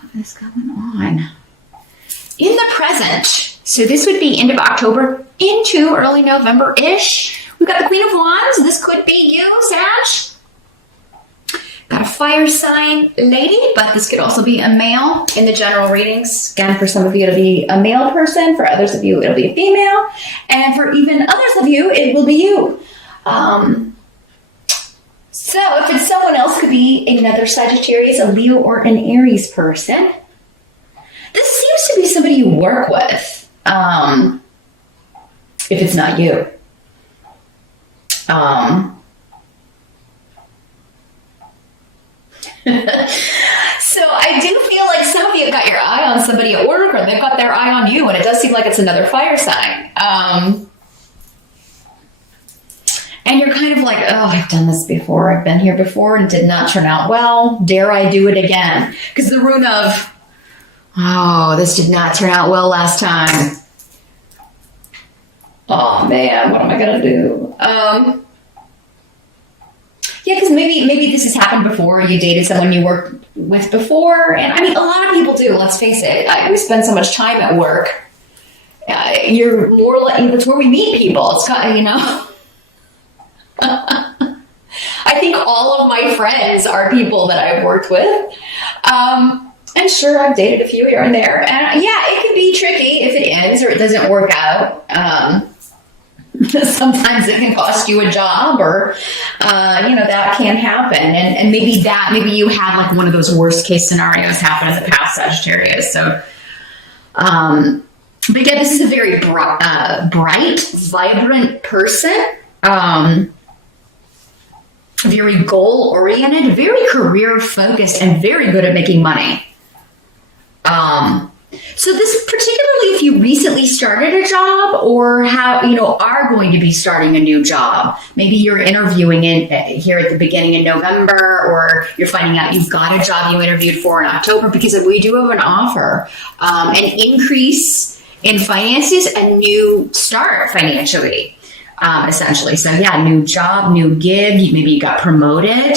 What is going on? In the present, so this would be end of October into early November-ish. We've got the Queen of Wands. This could be you, Sag. Got a fire sign lady, but this could also be a male in the general readings. Again, for some of you, it'll be a male person. For others of you, it'll be a female. And for even others of you, it will be you. So if it's someone else, could be another Sagittarius, a Leo, or an Aries person. This seems to be somebody you work with, if it's not you. So I do feel like some of you got your eye on somebody at work, or they've got their eye on you, and it does seem like it's another fire sign. And you're kind of like, oh, I've done this before. I've been here before and did not turn out well. Dare I do it again? Because the rune of, oh, this did not turn out well last time. Oh man, what am I gonna do? Yeah, because maybe this has happened before. You dated someone you worked with before, and I mean, a lot of people do. Let's face it. We spend so much time at work. You're more like, it's where we meet people. It's kind of, you know. I think all of my friends are people that I've worked with. And sure, I've dated a few here and there. And yeah, it can be tricky if it ends or it doesn't work out. Sometimes it can cost you a job, or, that can happen. And maybe you had like one of those worst case scenarios happen in the past, Sagittarius. So, but again, this is a very bright, vibrant person. Very goal-oriented, very career-focused, and very good at making money. So this, particularly if you recently started a job or are going to be starting a new job. Maybe you're interviewing here at the beginning of November, or you're finding out you've got a job you interviewed for in October, because we do have an offer, an increase in finances, a new start financially. Essentially. So yeah, new job, new gig, maybe you got promoted.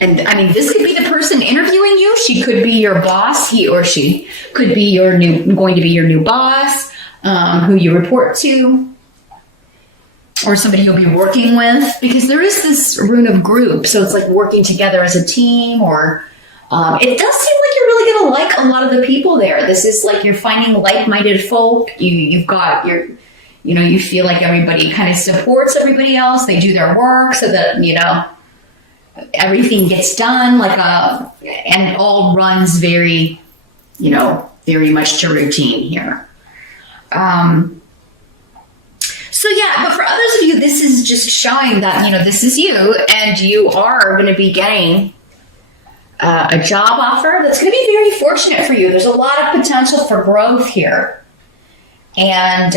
And I mean, this could be the person interviewing you. She could be your boss. He or she could be going to be your new boss, who you report to, or somebody you'll be working with, because there is this rune of group. So it's like working together as a team, or it does seem like you're really going to like a lot of the people there. This is like you're finding like-minded folk. You feel like everybody kind of supports everybody else. They do their work so that, everything gets done and it all runs very, very much to routine here. So yeah, but for others of you, this is just showing that, this is you, and you are going to be getting a job offer that's going to be very fortunate for you. There's a lot of potential for growth here. And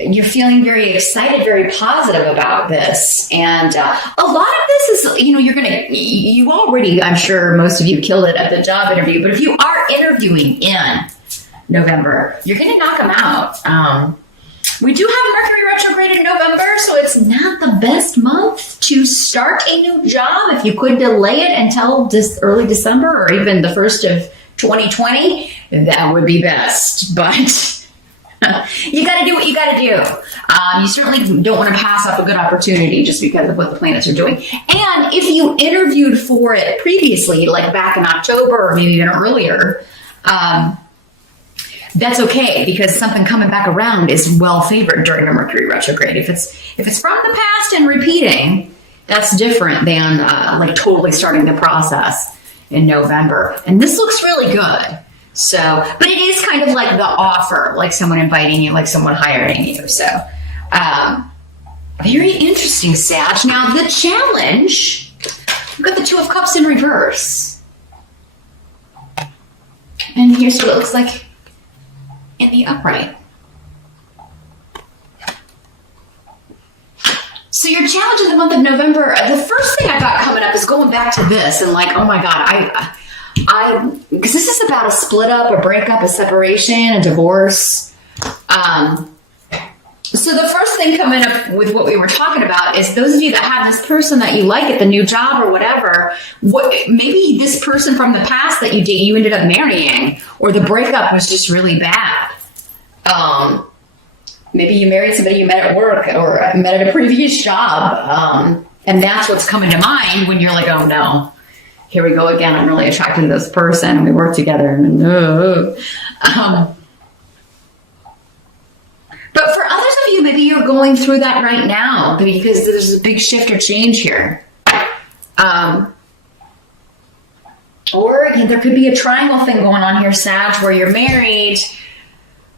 you're feeling very excited, very positive about this. And a lot of this is, you already, I'm sure most of you killed it at the job interview, but if you are interviewing in November, you're going to knock them out. We do have Mercury retrograde in November, so it's not the best month to start a new job. If you could delay it until early December or even the 1st of 2020, that would be best. But you got to do what you got to do. You certainly don't want to pass up a good opportunity just because of what the planets are doing. And if you interviewed for it previously, like back in October or maybe even earlier, that's okay, because something coming back around is well favored during a Mercury retrograde. If it's from the past and repeating, that's different than like totally starting the process in November. And this looks really good. So, but it is kind of like the offer, like someone inviting you, like someone hiring you. So, very interesting, Sag. Now the challenge, we've got the Two of Cups in reverse. And here's what it looks like in the upright. So your challenge in the month of November, the first thing I got coming up is going back to this and like, oh my God, because this is about a split up, a breakup, a separation, a divorce. So the first thing coming up with what we were talking about is those of you that have this person that you like at the new job or whatever, maybe this person from the past that you ended up marrying, or the breakup was just really bad. Maybe you married somebody you met at work or met at a previous job. And that's what's coming to mind when you're like, oh no, here we go again. I'm really attracted to this person and we work together. But for others of you, maybe you're going through that right now because there's a big shift or change here. Or again, there could be a triangle thing going on here, Sag, where you're married,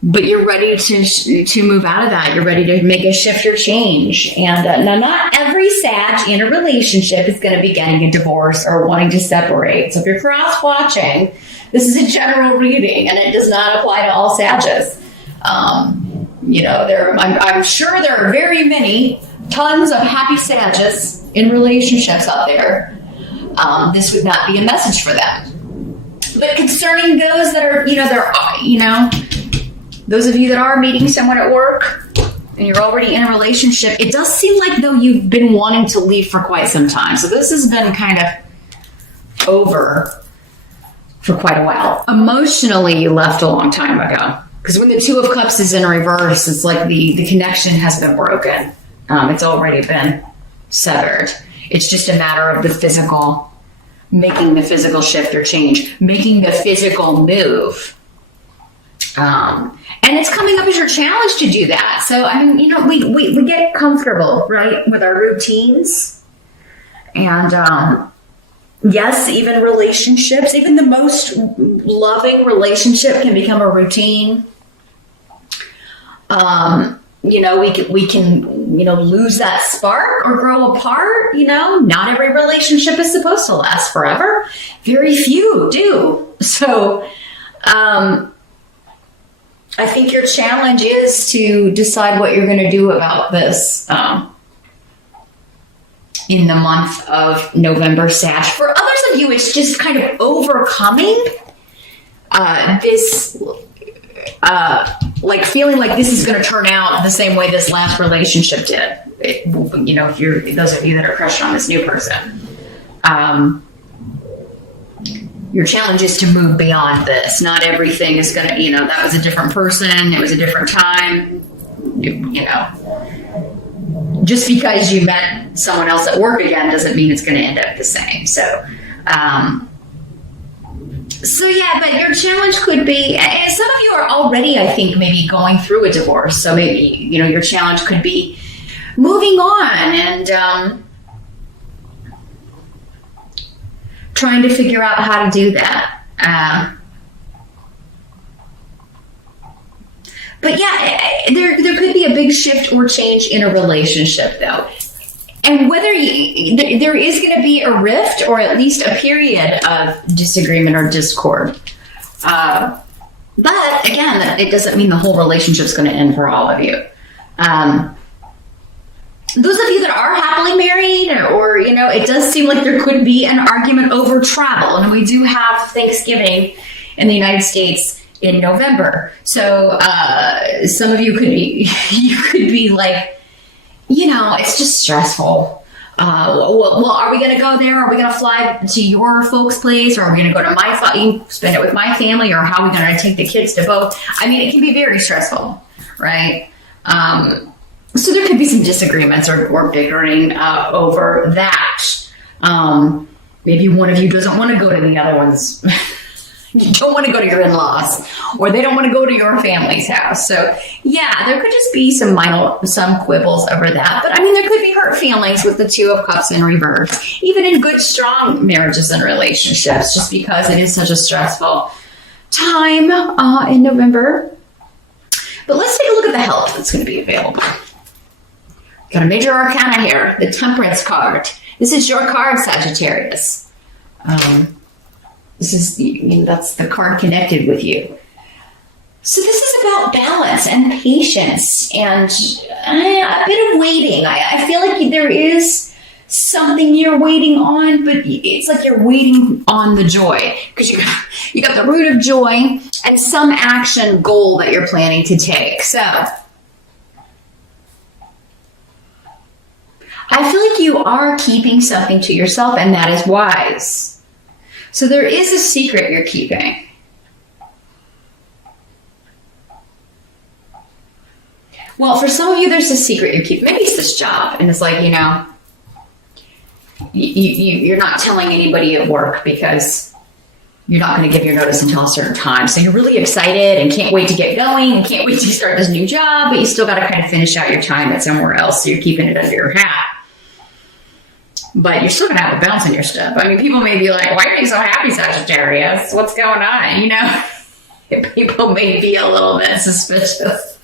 but you're ready to move out of that. You're ready to make a shift or change. And now, not every Sag in a relationship is going to be getting a divorce or wanting to separate. So if you're cross-watching, this is a general reading, and it does not apply to all Sages. I'm sure there are very many, tons of happy Sages in relationships out there. This would not be a message for them. But concerning those that are, those of you that are meeting someone at work and you're already in a relationship, it does seem like though you've been wanting to leave for quite some time. So this has been kind of over for quite a while. Emotionally, you left a long time ago. Because when the Two of Cups is in reverse, it's like the connection has been broken. It's already been severed. It's just a matter of the physical, making the physical shift or change, making the physical move. And it's coming up as your challenge to do that. So, we get comfortable, right, with our routines. And, yes, even relationships, even the most loving relationship can become a routine. We can lose that spark or grow apart. Not every relationship is supposed to last forever. Very few do. So, I think your challenge is to decide what you're going to do about this in the month of November, Sag. For others of you, it's just kind of overcoming this, feeling like this is going to turn out the same way this last relationship did. If you're those of you that are crushed on this new person, your challenge is to move beyond this. Not everything is going to, that was a different person. It was a different time. Just because you met someone else at work again doesn't mean it's going to end up the same. So but your challenge could be, and some of you are already, I think, maybe going through a divorce. So maybe, your challenge could be moving on and trying to figure out how to do that. But yeah, there could be a big shift or change in a relationship, though. And whether there is going to be a rift or at least a period of disagreement or discord. But again, it doesn't mean the whole relationship is going to end for all of you. Those of you that are happily married or, it does seem like there could be an argument over travel. And we do have Thanksgiving in the United States in November. So some of you could be like, it's just stressful. Well, are we going to go there? Are we going to fly to your folks' place? Or are we going to go to spend it with my family? Or how are we going to take the kids to both? It can be very stressful, right? So there could be some disagreements or bickering over that. Maybe one of you doesn't want to go to the other one's. You don't want to go to your in-laws, or they don't want to go to your family's house. So yeah, there could just be some quibbles over that. But there could be hurt feelings with the Two of Cups in reverse, even in good, strong marriages and relationships, just because it is such a stressful time in November. But let's take a look at the help that's going to be available. Got a major arcana here, the Temperance card. This is your card, Sagittarius. This is that's the card connected with you. So this is about balance and patience and a bit of waiting. I feel like there is something you're waiting on, but it's like you're waiting on the joy because you got the root of joy and some action goal that you're planning to take. So I feel like you are keeping something to yourself, and that is wise. So there is a secret you're keeping. Well, for some of you, there's a secret you keep. Maybe it's this job, and it's like, you know, you're not telling anybody at work because you're not going to give your notice until a certain time. So you're really excited and can't wait to get going and can't wait to start this new job, but you still got to kind of finish out your time at somewhere else. So you're keeping it under your hat. But you're still going to have a bounce in your step. I mean, people may be like, why are you so happy, Sagittarius? What's going on? You know, people may be a little bit suspicious.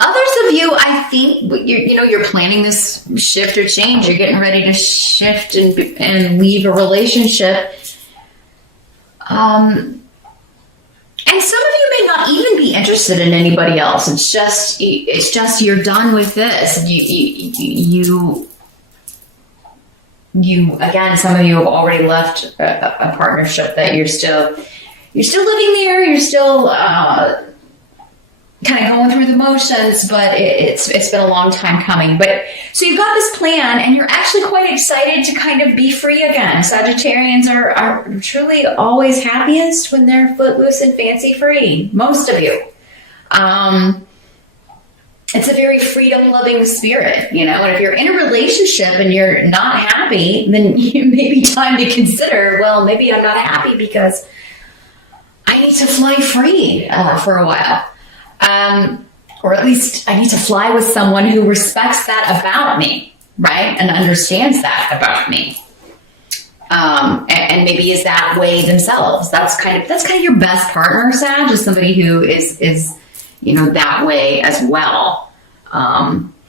Others of you, I think, you're planning this shift or change. You're getting ready to shift and leave a relationship. And some of you may not even be interested in anybody else. It's just you're done with this. You again, some of you have already left a partnership that you're still living there. You're still kind of going through the motions, but it's been a long time coming. But so you've got this plan, and you're actually quite excited to kind of be free again. Sagittarians are truly always happiest when they're footloose and fancy free. Most of you. It's a very freedom-loving spirit, you know. And if you're in a relationship and you're not happy, then it may be time to consider, well, maybe I'm not happy because I need to fly free for a while. Or at least I need to fly with someone who respects that about me, right? And understands that about me. And maybe is that way themselves. That's kind of your best partner, Sag, is somebody who is that way as well.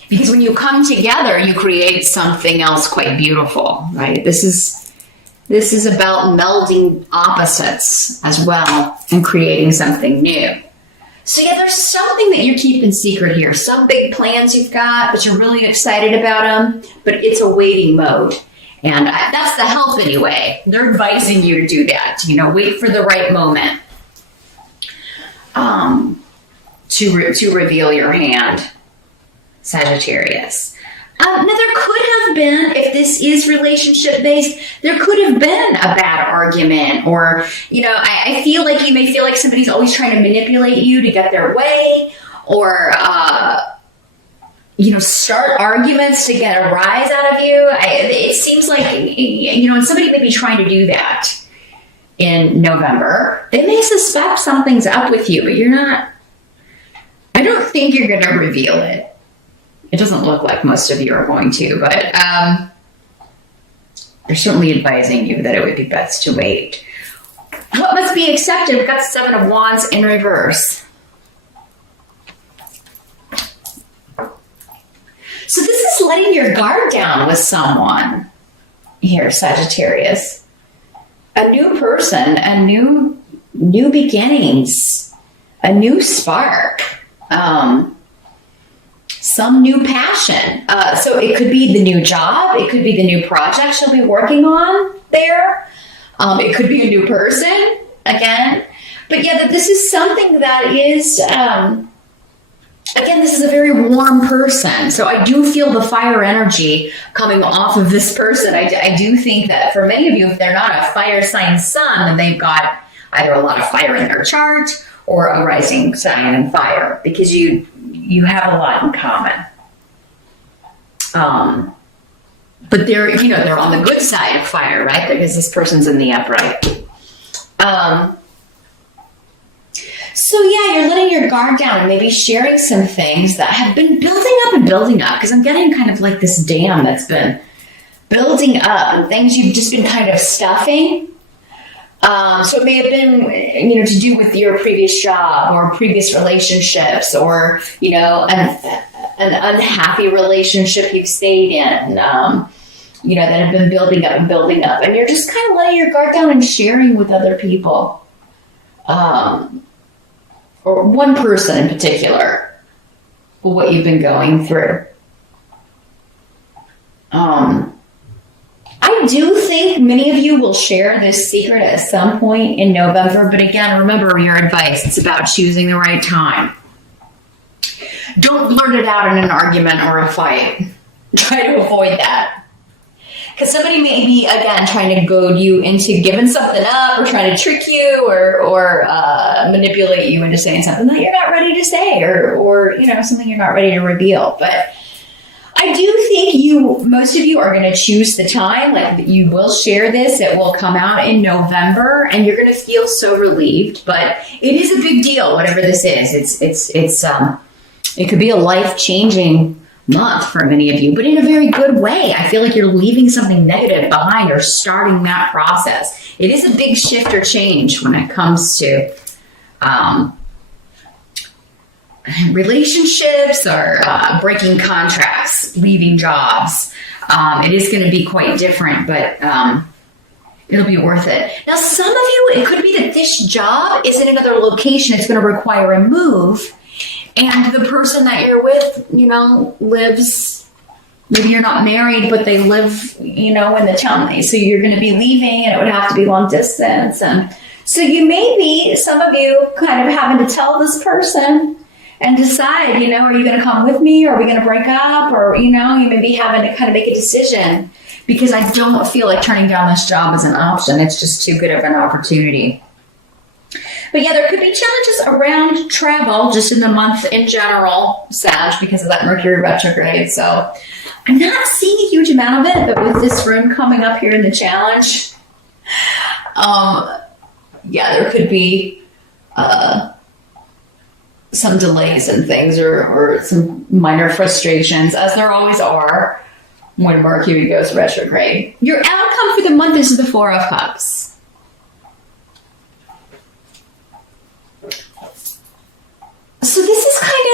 Because when you come together, you create something else quite beautiful, right? This is about melding opposites as well and creating something new. So yeah, there's something that you're keeping secret here. Some big plans you've got, but you're really excited about them, but it's a waiting mode. And that's the help anyway. They're advising you to do that. Wait for the right moment to reveal your hand, Sagittarius. Now, there could have been, if this is relationship-based, there could have been a bad argument, or, I feel like you may feel like somebody's always trying to manipulate you to get their way, or, start arguments to get a rise out of you. It seems like, and somebody may be trying to do that in November. They may suspect something's up with you, but you're not, I don't think you're going to reveal it. It doesn't look like most of you are going to, but they're certainly advising you that it would be best to wait. What must be accepted? We've got the 7 of Wands in reverse. So this is letting your guard down with someone here, Sagittarius. A new person, a new beginnings, a new spark. Some new passion. So it could be the new job. It could be the new project you'll be working on there. It could be a new person again. But yeah, this is something that is, again, this is a very warm person. So I do feel the fire energy coming off of this person. I do think that for many of you, if they're not a fire sign sun, then they've got either a lot of fire in their chart or a rising sign in fire, because you have a lot in common. But they're on the good side of fire, right? Because this person's in the upright. So yeah, you're letting your guard down and maybe sharing some things that have been building up, because I'm getting kind of like this dam that's been building up and things you've just been kind of stuffing. So it may have been, to do with your previous job or previous relationships, or, an unhappy relationship you've stayed in, that have been building up. And you're just kind of letting your guard down and sharing with other people. Or one person in particular, what you've been going through. I do think many of you will share this secret at some point in November, but again, remember your advice. It's about choosing the right time. Don't blurt it out in an argument or a fight. Try to avoid that. Because somebody may be, again, trying to goad you into giving something up or trying to trick you or manipulate you into saying something that you're not ready to say or something you're not ready to reveal. But I do think most of you are going to choose the time. Like, you will share this. It will come out in November, and you're going to feel so relieved. But it is a big deal, whatever this is. It could be a life-changing month for many of you, but in a very good way. I feel like you're leaving something negative behind or starting that process. It is a big shift or change when it comes to relationships or breaking contracts, leaving jobs. It is going to be quite different, but it'll be worth it. Now, some of you, it could be that this job is in another location. It's going to require a move, and the person that you're with, lives, maybe you're not married, but they live, in the town. So you're going to be leaving, and it would have to be long distance. And so you may be, some of you, kind of having to tell this person and decide, are you going to come with me, or are we going to break up? Or, you may be having to kind of make a decision, because I don't feel like turning down this job is an option. It's just too good of an opportunity. But yeah, there could be challenges around travel just in the month in general, Sag, because of that Mercury retrograde. So I'm not seeing a huge amount of it, but with this room coming up here in the challenge, there could be some delays and things or some minor frustrations, as there always are when Mercury goes retrograde. Your outcome for the month is the Four of Cups. So this is kind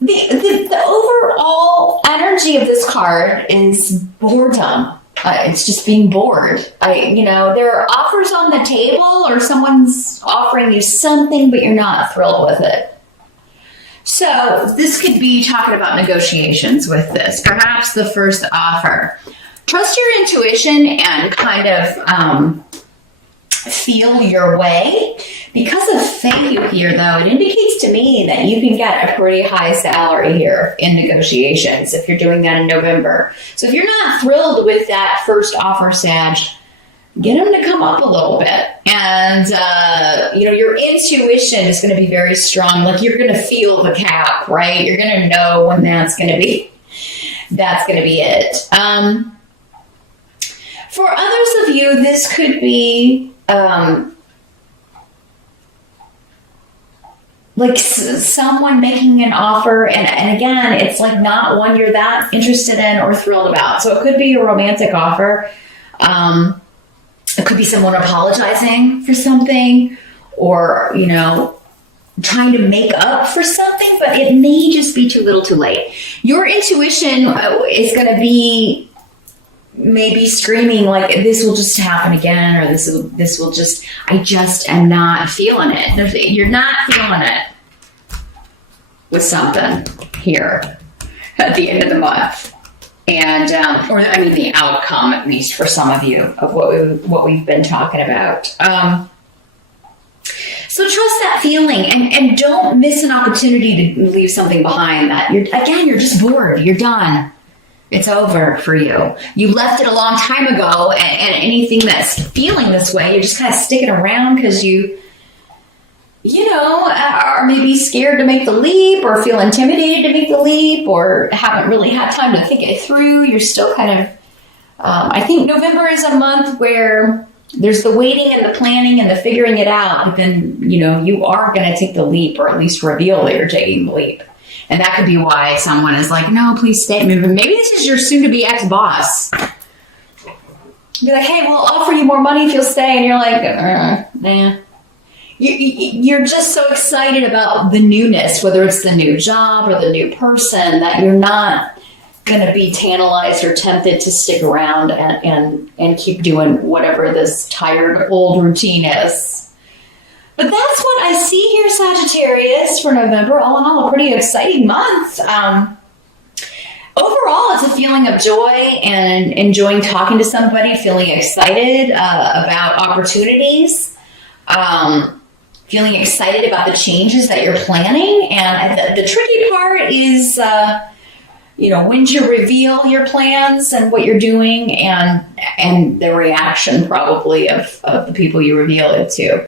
of the overall energy of this card is boredom. It's just being bored. There are offers on the table, or someone's offering you something, but you're not thrilled with it. So this could be talking about negotiations with this. Perhaps the first offer. Trust your intuition and kind of feel your way. Because of Fei here, though, it indicates to me that you can get a pretty high salary here in negotiations if you're doing that in November. So if you're not thrilled with that first offer, Sag, get them to come up a little bit. And, your intuition is going to be very strong. Like, you're going to feel the cap, right? You're going to know when that's going to be it. For others of you, this could be like someone making an offer, and again, it's like not one you're that interested in or thrilled about. So it could be a romantic offer. It could be someone apologizing for something, or trying to make up for something, but it may just be too little too late. Your intuition is going to be maybe screaming like, this will just happen again, or this will just, I just am not feeling it. You're not feeling it with something here at the end of the month. And, the outcome, at least for some of you, of what we've been talking about. So trust that feeling, and don't miss an opportunity to leave something behind that you're just bored. You're done. It's over for you. You left it a long time ago, and anything that's feeling this way, you're just kind of sticking around because you are maybe scared to make the leap, or feel intimidated to make the leap, or haven't really had time to think it through. You're still kind of, I think November is a month where there's the waiting and the planning and the figuring it out, but then, you are going to take the leap, or at least reveal that you're taking the leap. And that could be why someone is like, no, please stay. Maybe this is your soon-to-be ex-boss. Be like, hey, we'll offer you more money if you'll stay. And you're like, nah. You're just so excited about the newness, whether it's the new job or the new person, that you're not going to be tantalized or tempted to stick around and keep doing whatever this tired old routine is. But that's what I see here, Sagittarius, for November. All in all, a pretty exciting month. Overall, it's a feeling of joy and enjoying talking to somebody, feeling excited about opportunities, feeling excited about the changes that you're planning. And the tricky part is, when to reveal your plans and what you're doing, and the reaction probably of the people you reveal it to.